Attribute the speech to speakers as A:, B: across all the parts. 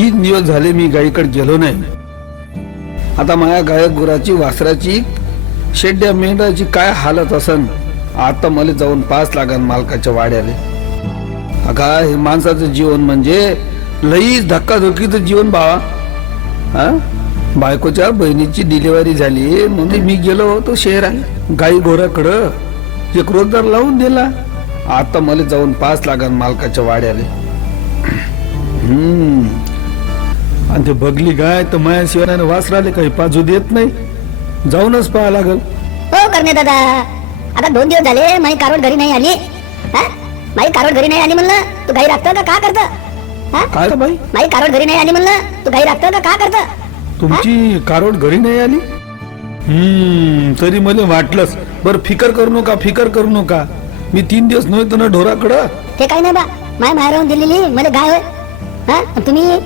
A: तीन दिवस झाले मी गायीकडे गेलो नाही. आता माझ्या गायक गुराची वासराची शेड्या मेंढ्याची काय हालत असन आता मला जाऊन पाच लागन मालकाच्या वाड्याले. अगा हे माणसाचं जीवन म्हणजे लईच धक्काधुकीचं जीवन बावा हा? बायकोच्या बहिणीची डिलिव्हरी झाली म्हणजे मी गेलो होतो शहरात गाई घोऱ्याकडं एक रोजगार लावून दिला. आता मला जाऊन पाच लागन मालकाच्या वाड्याले. हम्म. आणि ते बगली गाय तर माया शिवाय वासराले काही पाजू देत नाही. जाऊनच पाहा लागल.
B: हो करणे दादा. आता दोन दिवस झाले माई कारवड घरी नाही आली. हा? माई कारवड घरी नाही आली म्हणलं तू घरी राखतं का? का करतं? हा?
A: काय बाई?
B: माई कारवड घरी नाही आली म्हणलं तू घरी राखतं का? का करतं?
A: तुमची कारोड घरी नाही आली? हम्म तरी मला वाटलंच. बर फिकर करू नका फिकर करू नका. मी तीन दिवस नव्हतो ना ढोराकडं.
B: ते काही नाही बा. माय माहेर राहून दिलेली मला गाय होय. हा? आणि तुम्ही?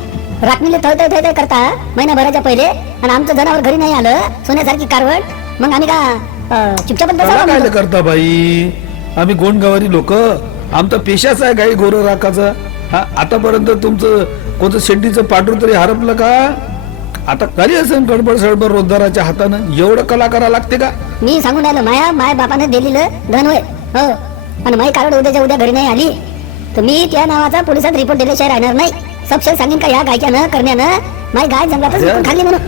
B: राखणीले थळ थळ थळ करता महिनाभराच्या पहिले आणि आमचं जनावर घरी नाही आलं सोन्यासारखी कारवड मग आम्ही का चुपचाप
A: काय? करता बाई? आम्ही गोंडगावारी लोक. आमचा पेशाच आहे गाई गोर राखाचा. हा आतापर्यंत तुमचं कोणतं शेंडीचं पाठरू तरी हरपलं का? आता कधी असेल गडबड सडबड रोजगाराच्या हातानं? एवढं कला करा लागते का?
B: मी सांगून राहिलो माया माय बापाने दिलेलं धन होय. हो. आणि माई कारवड उद्याच्या उद्या घरी नाही आली. तर मी त्या नावाचा पोलिसात रिपोर्ट दिल्याशिवाय राहणार नाही. सबशेल सांगेन का ह्या गायच्यानं करण्यानं? माई गाय जंगलातच खाल्ली म्हणून.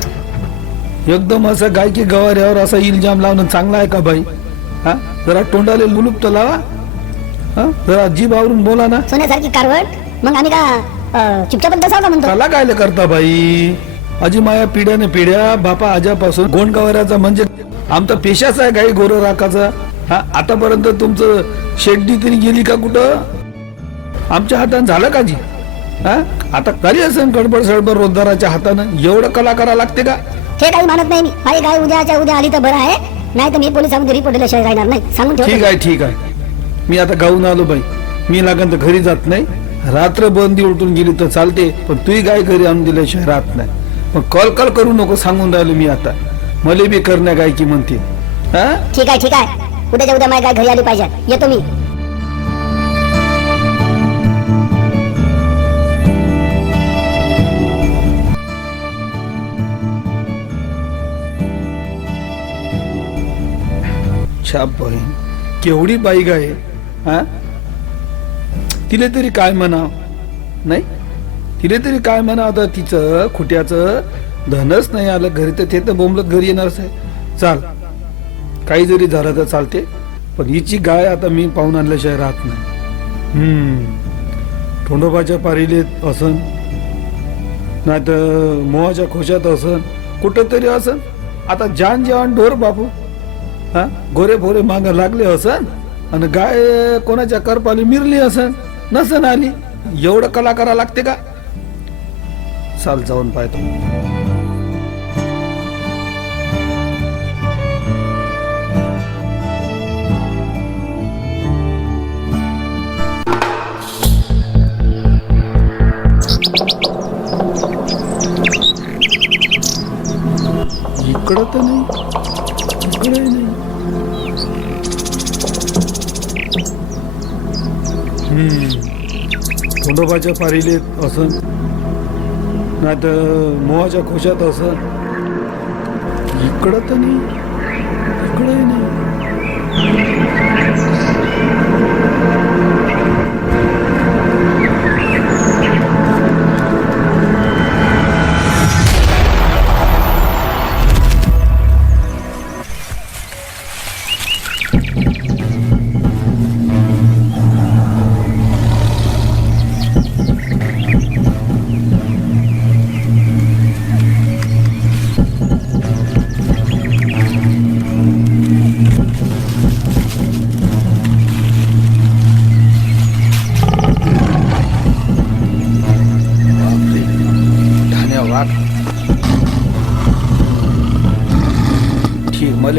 A: एकदम असं गाय की गवाऱ्यावर असा इल्जाम लावणं चांगला आहे का बाई? हा? जरा तोंडाले मुलूप तर लावा. हा? जरा जीभ आवरून बोला ना.
B: सोन्यासारखी कारवड मग आम्ही का अं, चुपचाप बसावं का म्हणतो?
A: त्याला काय करता बाई? अजी माया पिढ्याने पिढ्या बापा आजापासून गोंड गवाऱ्याचा म्हणजे आमचा पेशाच आहे गाई गोर राखाचा. हा आतापर्यंत तुमचं शेड्डी तरी गेली का कुठं? आमच्या हातानं झालं का जी हा? आता कधी असेल गडबड सडबड रोजगाराच्या हातानं? एवढं कला करा लागते का?
B: हे काही मानत नाही मी. माझी गाय उद्याच्या उद्या आली तर बरं आहे. नाही तर मी पोलिसांमध्ये रिपोर्ट दिल्याशिवाय राहणार नाही. सांगून
A: ठीक आहे ठीक आहे. मी आता गाऊन आलो बाई. मी लागन तर घरी जात नाही. रात्र बंदी उलटून गेली तर चालते पण तुही गाय घरी आणून दिल्याशिवाय राहत नाही. पण कॉल कॉल करू नको सांगून राहिलो मी आता. मले बी करण्या गायकी म्हणते हा?
B: ठीक आहे ठीक आहे. उद्याच्या उद्या माझी गाय घरी आली पाहिजे. येतो मी.
A: छाप बहीण. केवढी बाईग आहे हा? तिले तरी काय म्हणाव नाही? तिले तरी काय म्हणाव आता तिचं खुट्याचं धनच नाही आलं घरी तर ते तर बोंबलत घरी येणारच आहे चाल काही जरी झालं तर चालते पण हिची गाय आता मी पाहून आणल्याशिवाय राहत नाही. हम्म. ठोंडोबाच्या पारीले असन नाही तर मोहाच्या खोशात असन कुठं तरी असन. आता जान जेवण ढोर बापू. हा? गोरे भोरे मांग लागले असन? आणि गाय कोणाच्या करपाली मिरली असन? नसन आली? एवढं कला करा लागते का? चाल जाऊन पाहतो. इकडं तर नाही. इकडे नाही. खंडोबाच्या पारीले असं नाही तर मोहाच्या खोशात असं इकडं तर नाही इकडंही नाही.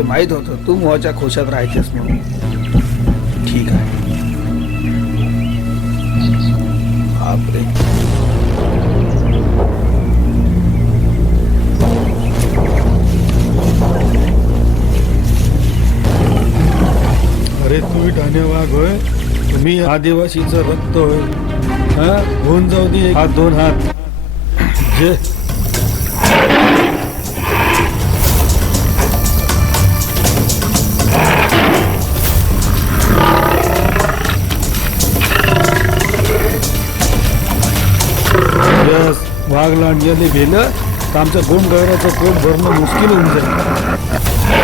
A: माहीत होतं. तू मोहाच्या खोशात राहायचेस म्हणून. ठीक आहे. बापरे. अरे तू धन्यवाद होय. तुम्ही आदिवासीचं रक्त होय. हा? होऊन जाऊ दे हात दोन हात. जे यस, वाघ लांडग्याने भेलं तर आमचं गोंड गवऱ्याचं पोट भरणं मुश्किल होऊन जाईल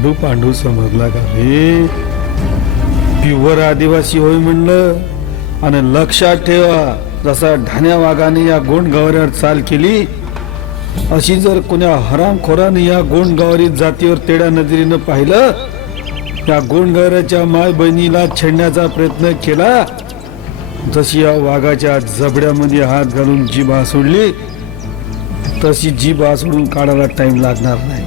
A: पांडू पांडू समजला का? रे प्युअर आदिवासी होय म्हणलं. आणि लक्षात ठेवा जसा ढाण्या वाघाने या गोंडगावऱ्यावर चाल केली अशी जर कोण्या हरामखोराने या गोंड गवारी जातीवर तेड्या नजरेनं पाहिलं त्या गोंडगावऱ्याच्या माय बहिणीला छेडण्याचा प्रयत्न केला जशी या वाघाच्या जबड्यामध्ये हात घालून जीभ सोडली तशी जीभ सोडून काढायला टाइम लागणार नाही.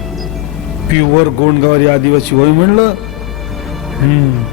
A: प्युअर गोंडगावरी आदिवासी होय म्हणलं? हम्म.